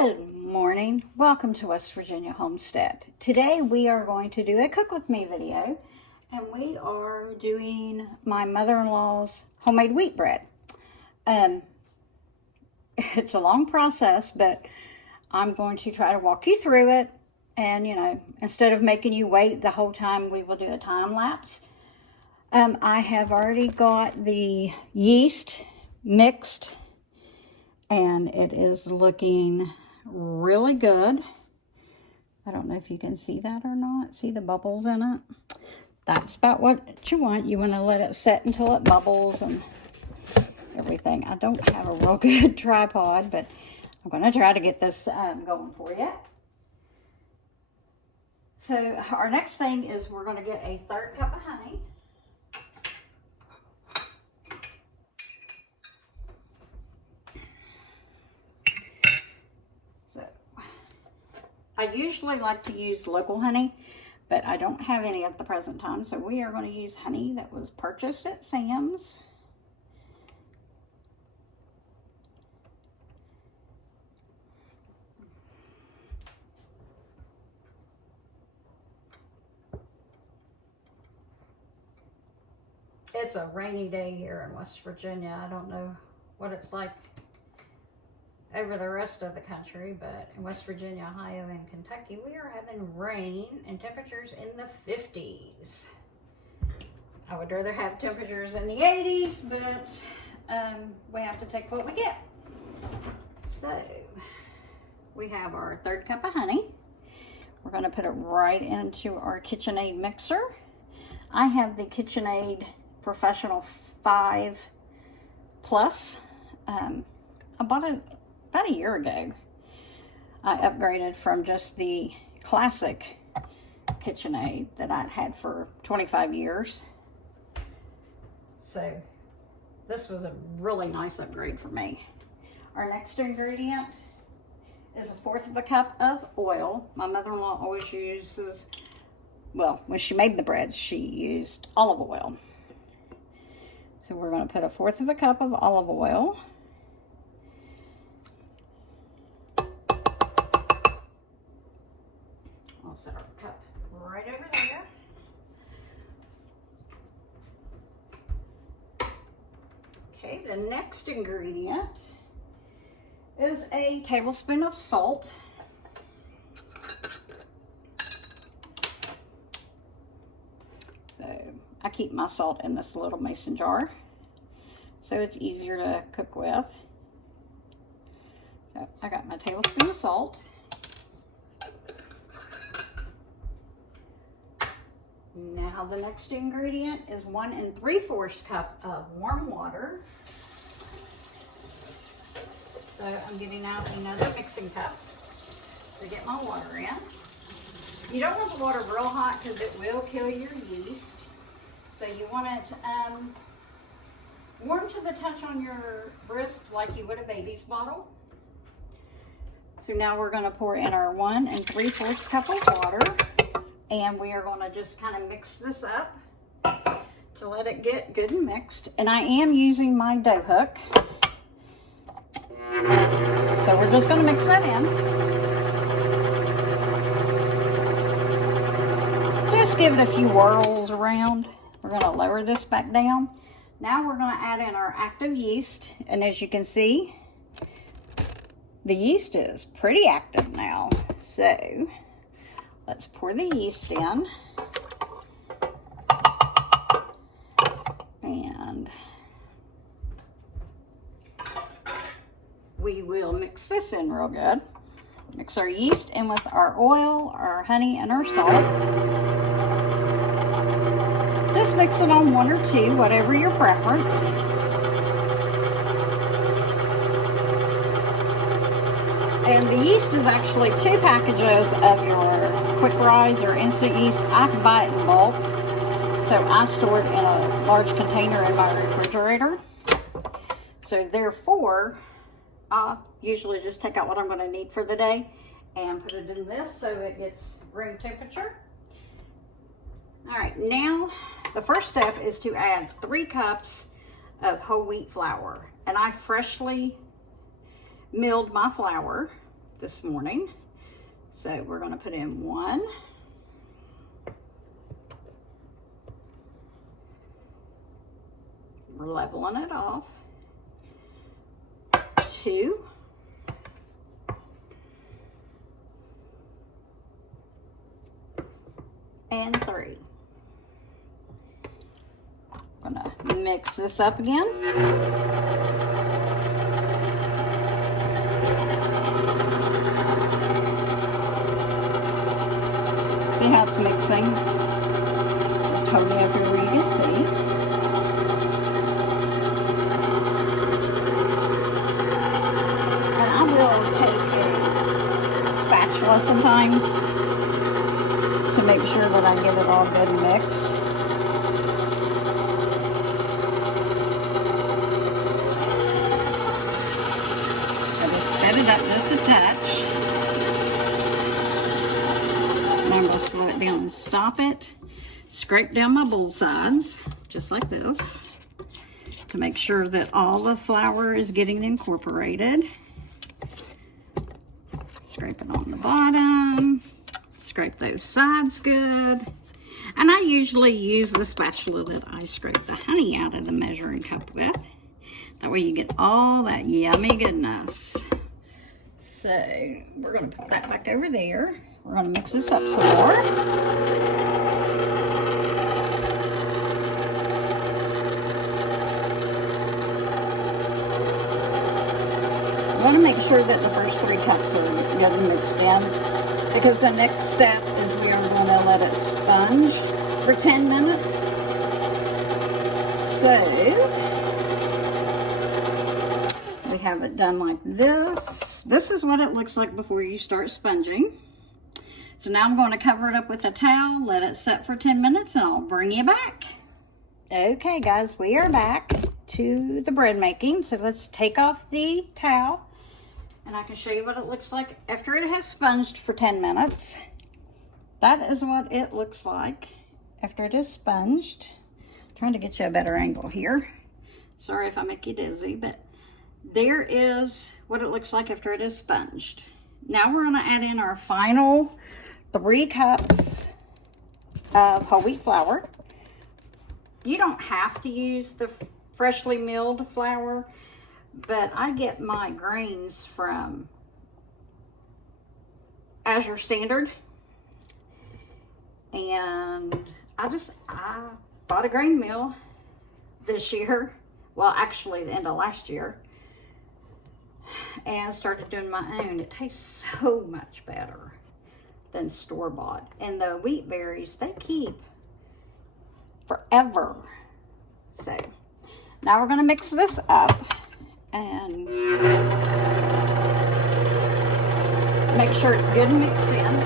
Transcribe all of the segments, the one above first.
Good morning. Welcome to West Virginia Homestead. Today we are going to do a cook with me video, and we are doing my mother-in-law's homemade wheat bread. It's a long process, but I'm going to try to walk you through it, and instead of making you wait the whole time, we will do a time lapse. I have already got the yeast mixed, and it is looking really good. I don't know if you can see that or not. See the bubbles in it? That's about what you want. You want to let it set until it bubbles and everything. I don't have a real good tripod, but I'm going to try to get this going for you. So our next thing is we're going to get a 1/3 cup of honey. I usually like to use local honey, but I don't have any at the present time, so we are going to use honey that was purchased at Sam's. It's a rainy day here in West Virginia. I don't know what it's like over the rest of the country, but in West Virginia, Ohio, and Kentucky, we are having rain and temperatures in the 50s. I would rather have temperatures in the 80s, but we have to take what we get. So we have our 1/3 cup of honey. We're going to put it right into our KitchenAid mixer. I have the KitchenAid Professional 5 Plus. I bought it about a year ago. I upgraded from just the classic KitchenAid that I'd had for 25 years. So this was a really nice upgrade for me. Our next ingredient is 1/4 cup of oil. My mother-in-law always uses, well, when she made the bread, she used olive oil. So we're going to put 1/4 cup of olive oil. I'll set our cup right over there. Okay, the next ingredient is a tablespoon of salt. So I keep my salt in this little mason jar, so it's easier to cook with. So I got my tablespoon of salt. Now the next ingredient is 1 3/4 cup of warm water. So I'm getting out another mixing cup to get my water in. You don't want the water real hot because it will kill your yeast. So you want it warm to the touch on your wrist like you would a baby's bottle. So now we're going to pour in our 1 3/4 cup of water. And we are going to just kind of mix this up to let it get good and mixed. And I am using my dough hook. So we're just going to mix that in. Just give it a few whirls around. We're going to lower this back down. Now we're going to add in our active yeast. And as you can see, the yeast is pretty active now. So let's pour the yeast in, and we will mix this in real good. Mix our yeast in with our oil, our honey, and our salt. Just mix it on 1 or 2, whatever your preference. And the yeast is actually 2 packages of your quick rise or instant yeast. I can buy it in bulk, so I store it in a large container in my refrigerator. So therefore, I usually just take out what I'm going to need for the day and put it in this so it gets room temperature. All right, now the first step is to add 3 cups of whole wheat flour. And I freshly milled my flour. this morning. So we're going to put in 1. We're leveling it off. 2. And 3. I'm gonna mix this up again. See how it's mixing? Just hold me up here where you can see. And I will take a spatula sometimes to make sure that I get it all good and mixed. I just sped it up just a touch. And I'm going to slow it down and stop it. Scrape down my bowl sides, just like this, to make sure that all the flour is getting incorporated. Scrape it on the bottom. Scrape those sides good. And I usually use the spatula that I scrape the honey out of the measuring cup with. That way you get all that yummy goodness. So we're going to put that back over there. We're going to mix this up some more. I want to make sure that the first 3 cups are good and mixed in. Because the next step is we are going to let it sponge for 10 minutes. So, we have it done like this. This is what it looks like before you start sponging. So now I'm going to cover it up with a towel, let it set for 10 minutes, and I'll bring you back. Okay guys, we are back to the bread making. So let's take off the towel. And I can show you what it looks like after it has sponged for 10 minutes. That is what it looks like after it is sponged. I'm trying to get you a better angle here. Sorry if I make you dizzy, but there is what it looks like after it is sponged. Now we're going to add in our final 3 cups of whole wheat flour. You don't have to use the freshly milled flour, but I get my grains from Azure Standard. And I bought a grain mill this year. Well, actually the end of last year. And started doing my own. It tastes so much better than store-bought. And the wheat berries, they keep forever. So, now we're going to mix this up. And make sure it's good and mixed in.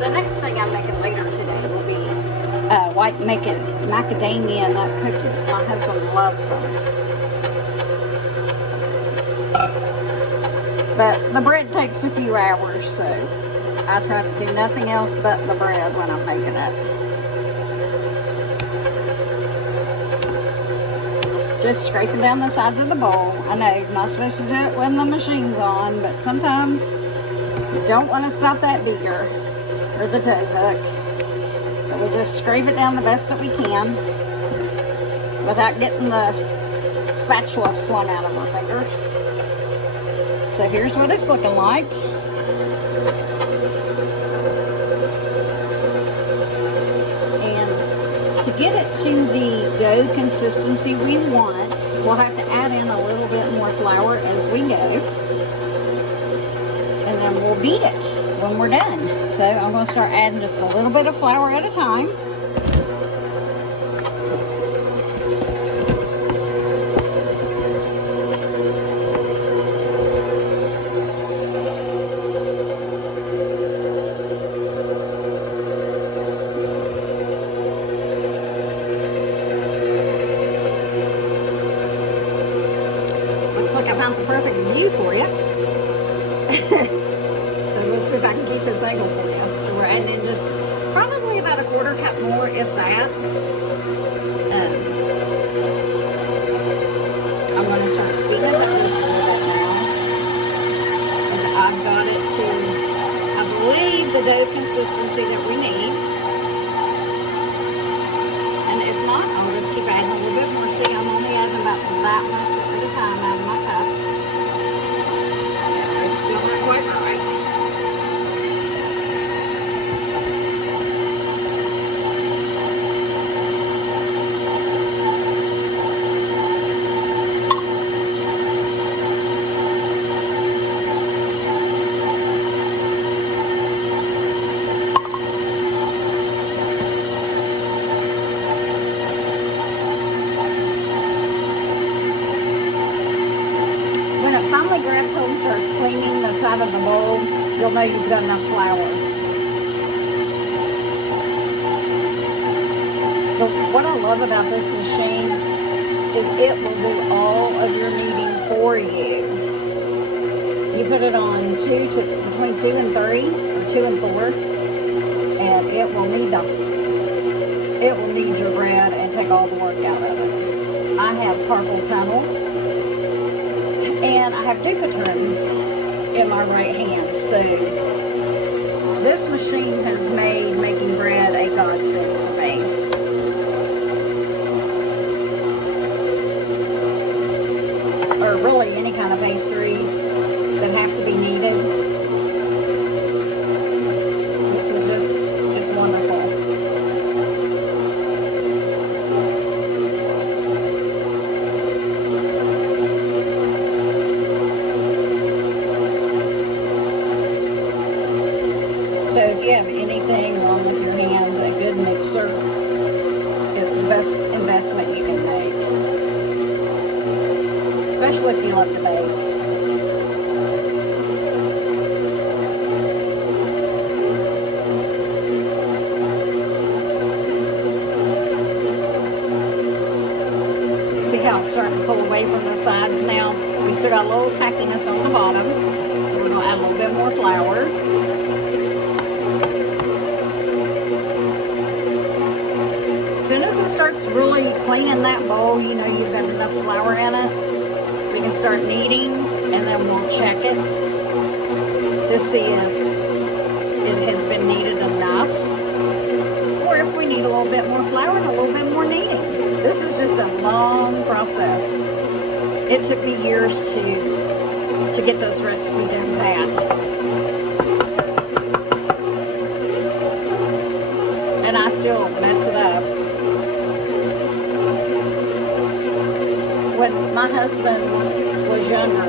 The next thing I'm making later today will be making macadamia nut cookies. My husband loves them. But the bread takes a few hours, so I try to do nothing else but the bread when I'm making it. Just scraping down the sides of the bowl. I know you're not supposed to do it when the machine's on, but sometimes you don't want to stop that beater or the toe hook. So we just scrape it down the best that we can without getting the spatula slung out of our fingers. So here's what it's looking like. And to get it to the dough consistency we want, we'll have to add in a little bit more flour as we go. And then we'll beat it when we're done. So I'm going to start adding just a little bit of flour at a time. The perfect view for you. So let's see if I can keep this angle for you. So we're adding in just probably about a quarter cup more, if that. I'm going to start speeding up this a little bit now. And I've got it to, I believe, the dough consistency that we need. And if not, I'll just keep adding a little bit more. See, I'm only adding about that much at a time out of my cup. It's still not quite right. Grabs hold and starts cleaning the side of the bowl, you'll know you've got enough flour. What I love about this machine is it will do all of your kneading for you. You put it on between 2 and 3 or 2 and 4, and it will knead your bread and take all the work out of it. I have carpal tunnel. And I have Dupuytren's in my right hand, so this machine has made making bread a godsend for me. Or really any kind of pastries that have to be kneaded. This is just wonderful. So if you have anything wrong with your hands, a good mixer is the best investment you can make. Especially if you love to bake. See how it's starting to pull away from the sides now? We still got a little tackiness on the bottom. So we're going to add a little bit more flour. As soon as it starts really cleaning that bowl, you know you've got enough flour in it. We can start kneading, and then we'll check it to see if it has been kneaded enough, or if we need a little bit more flour and a little bit more kneading. This is just a long process. It took me years to get those recipes down pat. And I still mess it up. When my husband was younger,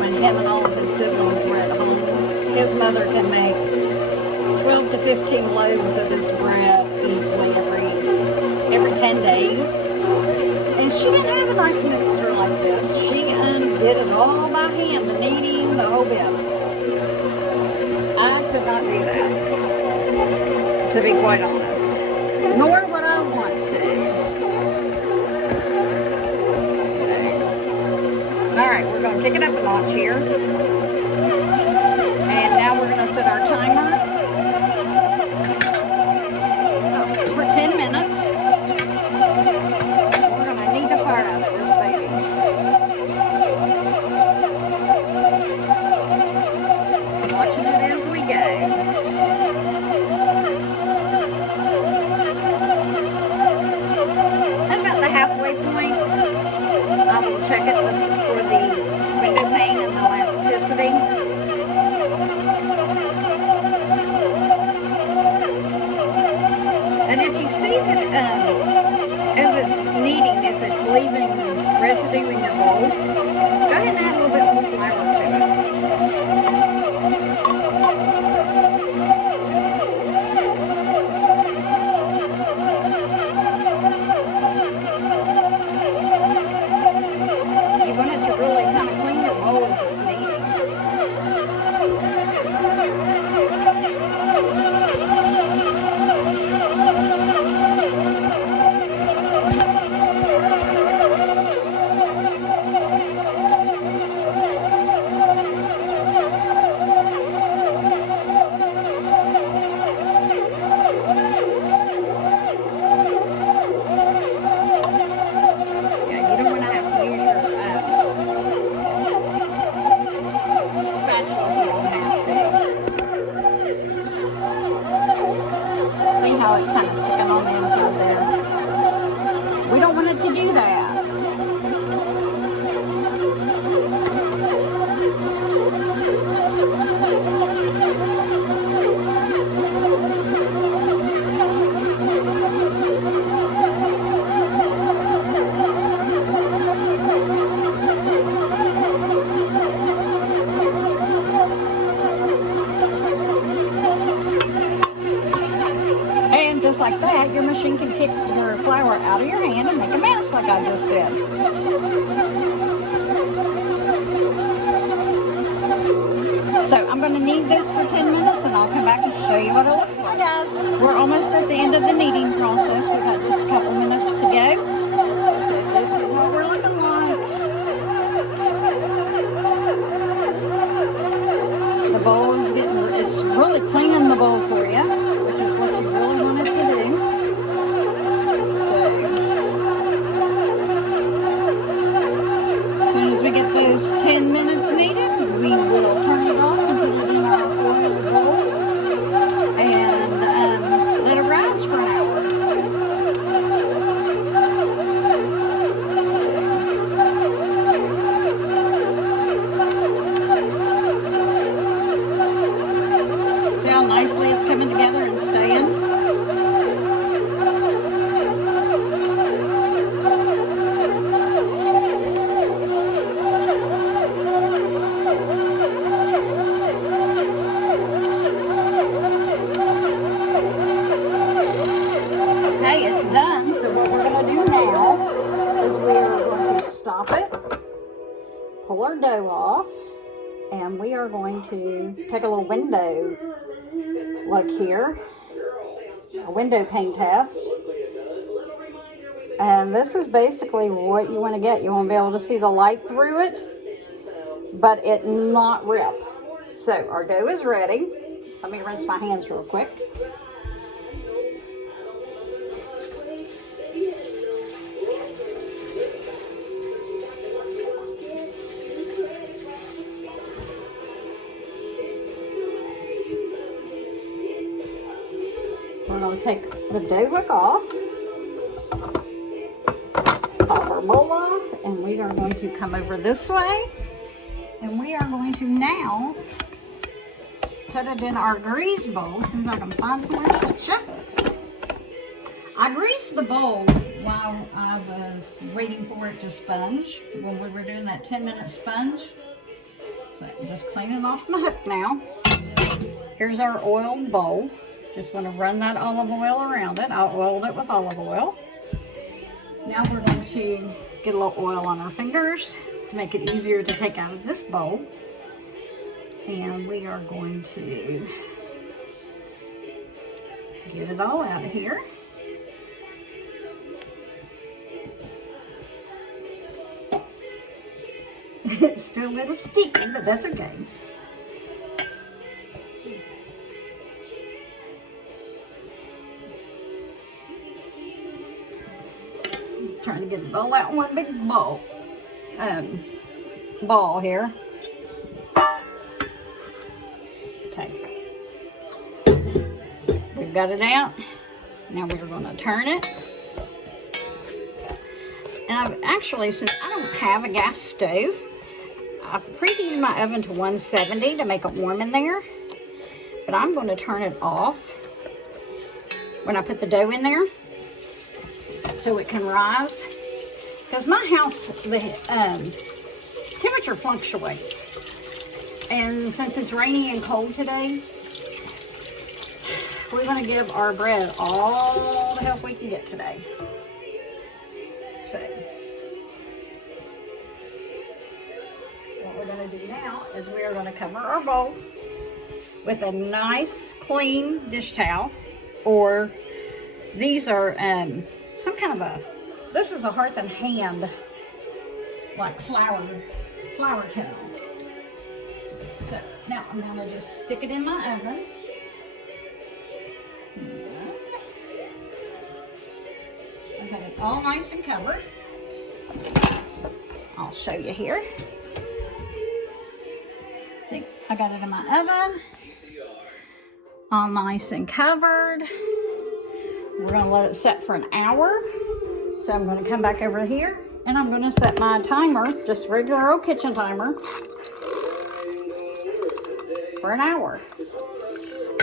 when him and all of his siblings were at home, his mother can make 12 to 15 loaves of this bread easily every 10 days. And she didn't have a nice mixer like this. She did it all by hand, the kneading, the whole bit. I could not do that, to be quite honest. Nor would I want to. Alright, we're going to kick it up a notch here. And now we're going to set our timer for 10 minutes. We're going to knead the fire out of this baby. Watching it as we go. At about the halfway point, I will check it for the window pane and the elasticity. And if you see that as it's kneading, if it's leaving residue in your bowl, go ahead and add a little bit more flour to it. Oh, it's kind of sticking on the inside there. We don't want it to do that. Just like that, your machine can kick your flour out of your hand and make a mess like I just did. So I'm going to knead this for 10 minutes and I'll come back and show you what it looks like. Hi guys, we're almost at the end of the kneading process. We've got just a couple minutes to go. So this is what we're looking like. The bowl is it's really cleaning the bowl for you, which is what you really want it to do. As soon as we get those 10 minutes needed, we will turn it off and put it in our oil bowl and let it rise for an hour. See how nicely it's coming together and staying? Pull our dough off, and we are going to take a little window look here, a window pane test. And this is basically what you want to get. You want to be able to see the light through it, but it not rip. So our dough is ready. Let me rinse my hands real quick. We're going to take the dough hook off, pop our bowl off, and we are going to come over this way, and we are going to now put it in our grease bowl as soon as I can find somewhere to put it. I greased the bowl while I was waiting for it to sponge when we were doing that 10-minute sponge. So I'm just cleaning off my hook now. Here's our oil bowl. Just want to run that olive oil around it. I oiled it with olive oil. Now we're going to get a little oil on our fingers to make it easier to take out of this bowl. And we are going to get it all out of here. It's still a little sticky, but that's okay. Trying to get it all out in one big ball here. Okay. We've got it out. Now we're going to turn it. And I've actually, since I don't have a gas stove, I've preheated my oven to 170 to make it warm in there. But I'm going to turn it off when I put the dough in there, so it can rise, because my house, the temperature fluctuates, and since it's rainy and cold today, we want to give our bread all the help we can get today. So what we're going to do now is we are going to cover our bowl with a nice clean dish towel, or these are some kind of this is a Hearth and Hand, like flour kettle. So now I'm going to just stick it in my oven. I've got it all nice and covered. I'll show you here. See, I got it in my oven, all nice and covered. We're going to let it set for an hour. So I'm going to come back over here and I'm going to set my timer, just regular old kitchen timer, for an hour.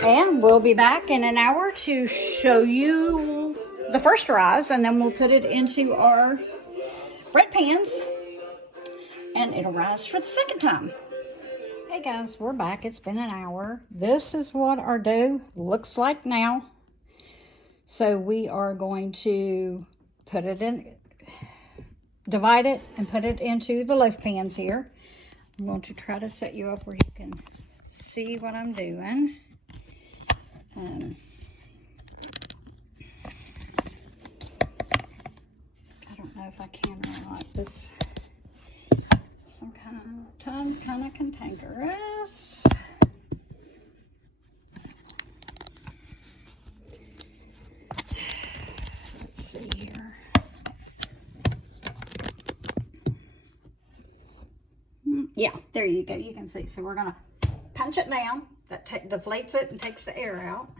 And we'll be back in an hour to show you the first rise, and then we'll put it into our bread pans and it'll rise for the second time. Hey guys, we're back. It's been an hour. This is what our dough looks like now. So we are going to put it in, divide it and put it into the loaf pans here. I'm going to try to set you up where you can see what I'm doing. I don't know if I can or not. This sometimes kind of cantankerous. Let's see here. Yeah, there you go. You can see. So we're gonna punch it down. That deflates it and takes the air out.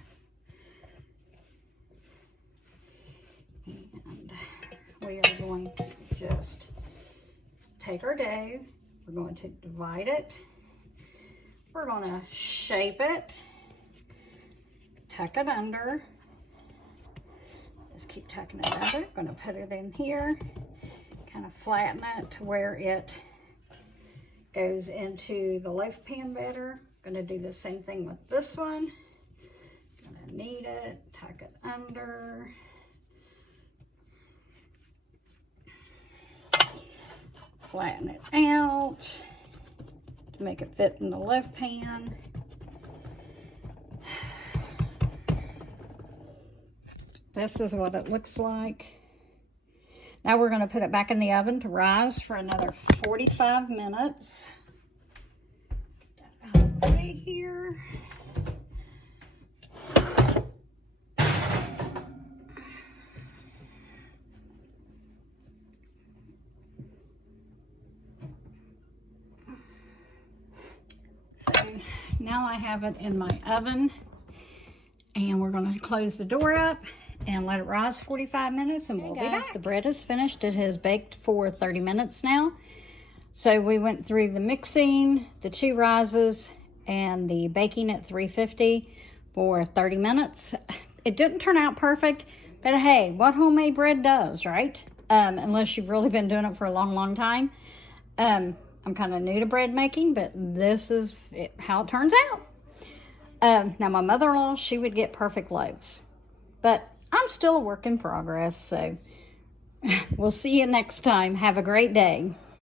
And we are going to just take our dough. We're going to divide it. We're going to shape it. Tuck it under. Just keep tucking it under. Going to put it in here. Kind of flatten it to where it goes into the loaf pan better. Going to do the same thing with this one. Going to knead it, tuck it under. Flatten it out to make it fit in the loaf pan. This is what it looks like. Now we're going to put it back in the oven to rise for another 45 minutes. Right here. So now I have it in my oven, and we're going to close the door up and let it rise 45 minutes and we'll be back. The bread is finished. It has baked for 30 minutes now. So we went through the mixing, the 2 rises, and the baking at 350 for 30 minutes. It didn't turn out perfect, but hey, what homemade bread does, right? Unless you've really been doing it for a long time. I'm kind of new to bread making, but this is how it turns out. Now my mother-in-law, she would get perfect loaves, but I'm still a work in progress, so we'll see you next time. Have a great day.